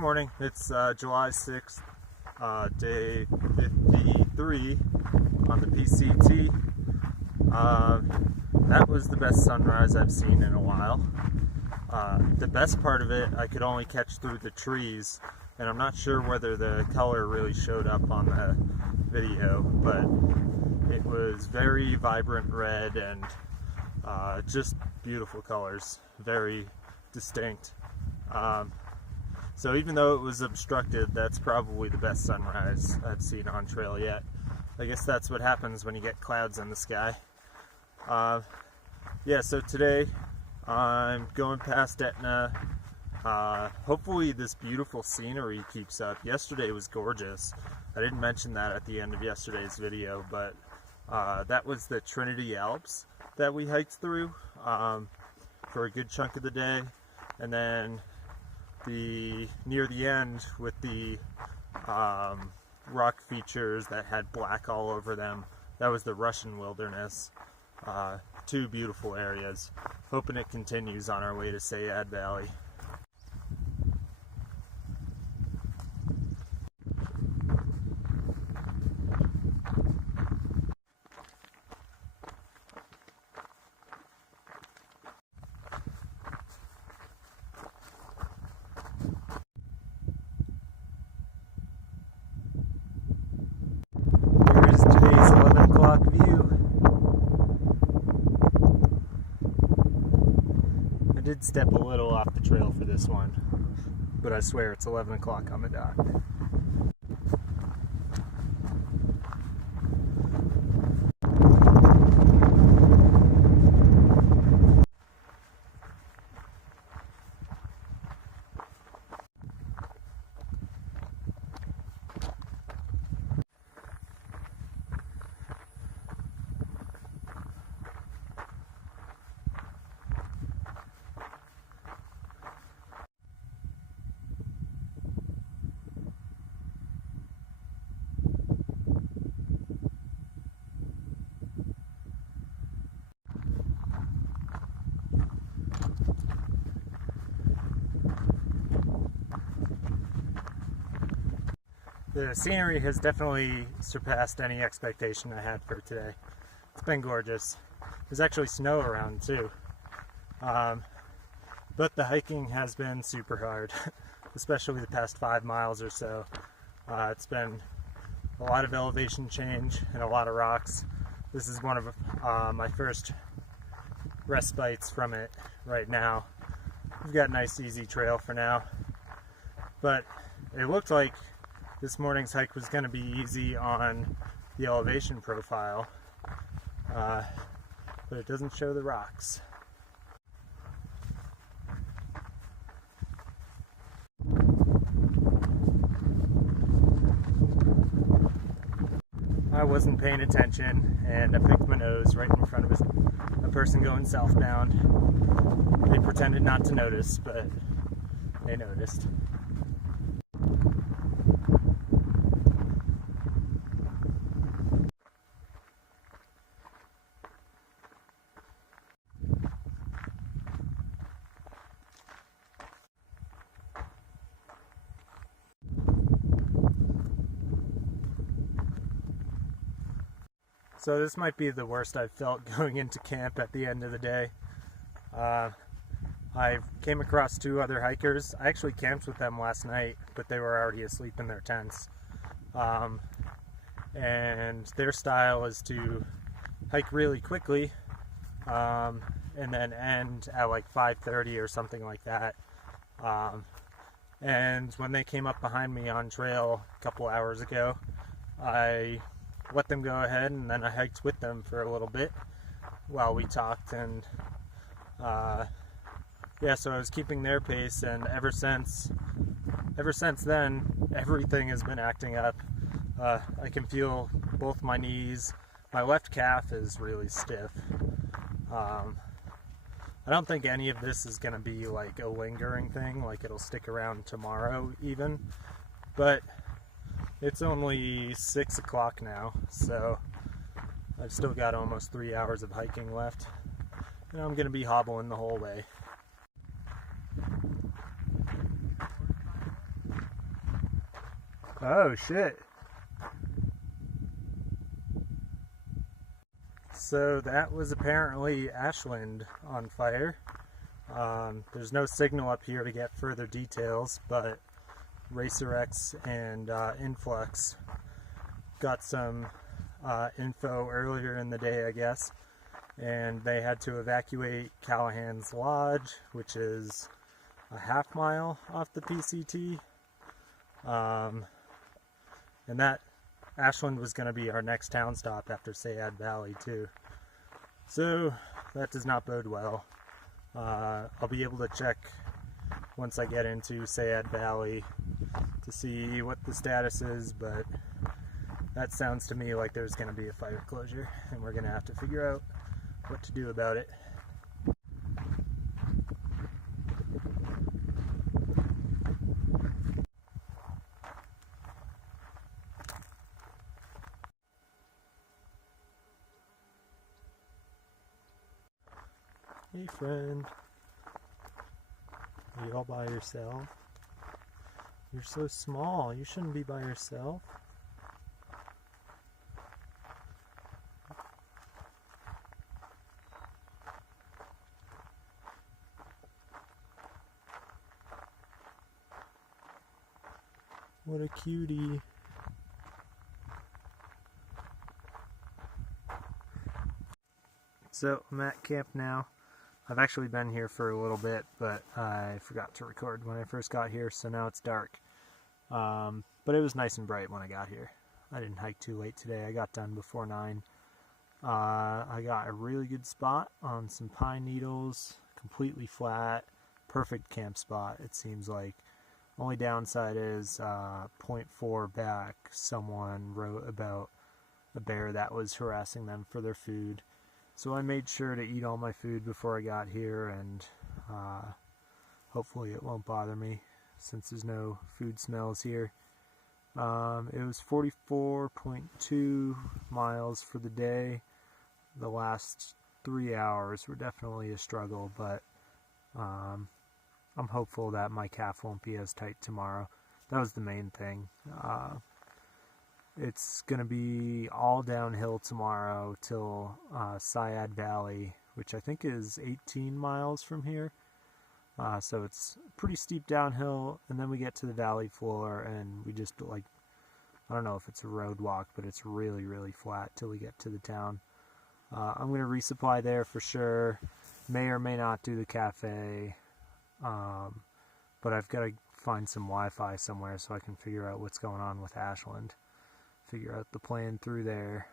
Good morning. It's July 6th, day 53 on the PCT. That was the best sunrise I've seen in a while. The best part of it I could only catch through the trees, and I'm not sure whether the color really showed up on the video, but it was very vibrant red and just beautiful colors, very distinct. So even though it was obstructed, that's probably the best sunrise I've seen on trail yet. I guess that's what happens when you get clouds in the sky. Yeah, so today I'm going past Etna. Hopefully this beautiful scenery keeps up. Yesterday was gorgeous. I didn't mention that at the end of yesterday's video, but that was the Trinity Alps that we hiked through for a good chunk of the day. And then near the end with the rock features that had black all over them, that was the Russian wilderness. Two beautiful areas. Hoping it continues on our way to Sayad Valley. Here's today's 11 o'clock view. I did step a little off the trail for this one, but I swear it's 11 o'clock on the dot. The scenery has definitely surpassed any expectation I had for today. It's been gorgeous. There's actually snow around too. But the hiking has been super hard, especially the past 5 miles or so. It's been a lot of elevation change and a lot of rocks. This is one of my first respites from it right now. We've got a nice easy trail for now, but it looked like this morning's hike was going to be easy on the elevation profile, but it doesn't show the rocks. I wasn't paying attention and I picked my nose right in front of a person going southbound. They pretended not to notice, but they noticed. So this might be the worst I've felt going into camp at the end of the day. I came across 2 other hikers. I actually camped with them last night, but they were already asleep in their tents. And their style is to hike really quickly and then end at like 5:30 or something like that. And when they came up behind me on trail a couple hours ago, I let them go ahead, and then I hiked with them for a little bit while we talked, and yeah, so I was keeping their pace, and ever since then everything has been acting up. I can feel both my knees. My left calf is really stiff. I don't think any of this is going to be like a lingering thing, like it'll stick around tomorrow even, but it's only 6 o'clock now, so I've still got almost 3 hours of hiking left, and I'm going to be hobbling the whole way. Oh shit. So that was apparently Ashland on fire. There's no signal up here to get further details, but Racer X and Influx got some info earlier in the day, I guess, and they had to evacuate Callahan's Lodge, which is a half mile off the PCT. And that Ashland was going to be our next town stop after Sayad Valley too. So that does not bode well. I'll be able to check once I get into Sayad Valley to see what the status is, but that sounds to me like there's going to be a fire closure and we're going to have to figure out what to do about it. Hey friend, are you all by yourself? You're so small, you shouldn't be by yourself. What a cutie. So I'm at camp now. I've actually been here for a little bit, but I forgot to record when I first got here, so now it's dark. But it was nice and bright when I got here. I didn't hike too late today. I got done before 9. I got a really good spot on some pine needles, completely flat, perfect camp spot, it seems like. Only downside is 0.4 back, someone wrote about a bear that was harassing them for their food. So I made sure to eat all my food before I got here, and hopefully it won't bother me since there's no food smells here. It was 44.2 miles for the day. The last 3 hours were definitely a struggle, but I'm hopeful that my calf won't be as tight tomorrow. That was the main thing. It's going to be all downhill tomorrow till Sayad Valley, which I think is 18 miles from here. So it's pretty steep downhill, and then we get to the valley floor, and we just, like, I don't know if it's a road walk, but it's really, really flat till we get to the town. I'm going to resupply there for sure. May or may not do the cafe, but I've got to find some Wi-Fi somewhere so I can figure out what's going on with Ashland. Figure out the plan through there.